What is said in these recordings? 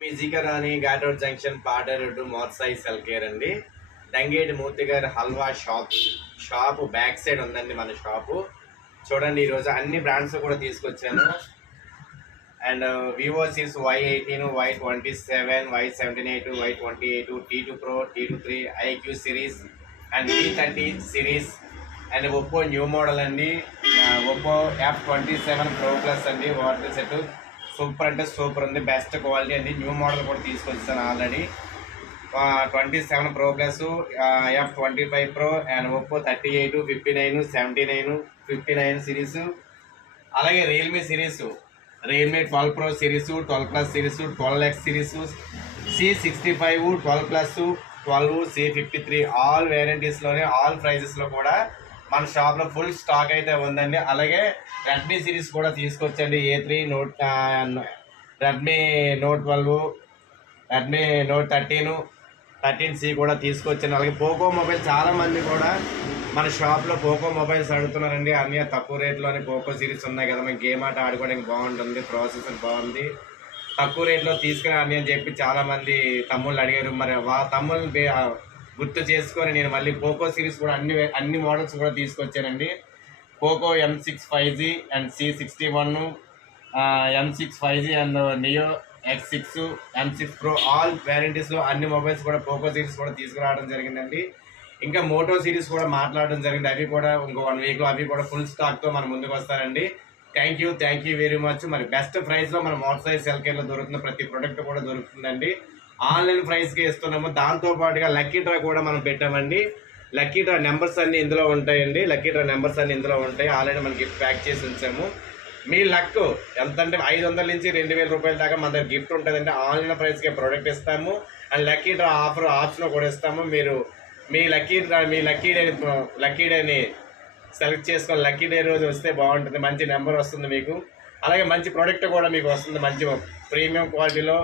Physical అని ghat road junction పాట road మోర్సాయి cell care అండి. డంగేటి మూర్తి గారి హల్వా షాప్ బ్యాక్ సైడ్ ఉందండి మన షాపు. చూడండి ఈరోజు అన్ని బ్రాండ్స్ కూడా తీసుకొచ్చాను. And Vivo series Y18, Y27, Y78, Y28, T2 Pro, T2 3, IQ series and T30 series and Oppo new model అండి. ఒప్పో F27 Pro Plus అండి. వాటర్ సెట్ సూపర్ అంటే సూపర్ ఉంది, బెస్ట్ క్వాలిటీ అండి. న్యూ మోడల్ కూడా తీసుకొచ్చాను already. 27 Pro Plus, F25 Pro and Oppo 38, 59, 79, 59 series. అలాగే Realme series, Realme 12 Pro series, 12 Plus series, 12X series, C65, 12 Plus, 12, C53 all వేరియంటీస్లోనే all ప్రైజెస్లో కూడా మన షాప్లో ఫుల్ స్టాక్ అయితే ఉందండి. అలాగే రెడ్మీ సిరీస్ కూడా తీసుకొచ్చండి. A3 note, Redmi note 12, Redmi note 13C కూడా తీసుకొచ్చాను. అలాగే పోకో మొబైల్ చాలామంది కూడా మన షాప్లో పోకో మొబైల్స్ అడుగుతున్నారండి. అన్నీ తక్కువ రేట్లోనే పోకో సిరీస్ ఉన్నాయి కదా, మేము గేమ్ ఆట ఆడుకోవడానికి బాగుంటుంది, ప్రాసెసర్ బాగుంది, తక్కువ రేట్లో తీసుకుని అని చెప్పి చాలామంది తమ్ముళ్ళు అడిగారు. మరి తమ్ముళ్ళు గుర్తు చేసుకొని నేను మళ్ళీ పోకో సిరీస్ కూడా అన్ని మోడల్స్ కూడా తీసుకొచ్చానండి. Poco M6 5G and C61, M6 5G and Neo X6, M6 Pro all వేరియంటీస్లో అన్ని మొబైల్స్ కూడా పోకో సిరీస్ కూడా తీసుకురావడం జరిగిందండి. ఇంకా మోటో సిరీస్ కూడా మాట్లాడడం జరిగింది. అవి కూడా ఇంకో 1 వీక్లో అవి కూడా ఫుల్ స్టాక్తో మన ముందుకు వస్తారండి. Thank you very much. మరి బెస్ట్ ప్రైస్లో మన మోర్సాయి సెల్ కేర్లో దొరుకుతున్న ప్రతి ప్రోడక్ట్ కూడా దొరుకుతుందండి. ఆన్లైన్ ప్రైస్కి ఇస్తున్నాము. దాంతోపాటుగా లక్కీ డ్రా కూడా మనం పెట్టామండి. లక్కీ డ్రా నెంబర్స్ అన్నీ ఇందులో ఉంటాయండి. ఆల్రెడీ మనం గిఫ్ట్ ప్యాక్ చేసి ఉంచాము. మీ లక్ ఎంత అంటే 500 నుంచి 2000 రూపాయల దాకా మన దగ్గర గిఫ్ట్ ఉంటుందండి. ఆన్లైన్ ప్రైస్కి ప్రోడక్ట్ ఇస్తాము అండ్ లక్కీ డ్రా ఆప్షన్ కూడా ఇస్తాము. మీరు మీ లక్కీ డేని సెలెక్ట్ చేసుకొని లక్కీ డే రోజు వస్తే బాగుంటుంది. మంచి నెంబర్ వస్తుంది మీకు. అలాగే మంచి ప్రోడక్ట్ కూడా మీకు వస్తుంది. మంచి ప్రీమియం క్వాలిటీలో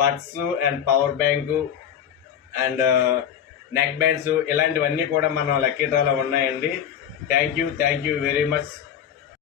buds and power bank and neck bands ఇలాంటివన్నీ కూడా మన లక్కీ డ్రాలో ఉన్నాయండి. Thank you very much.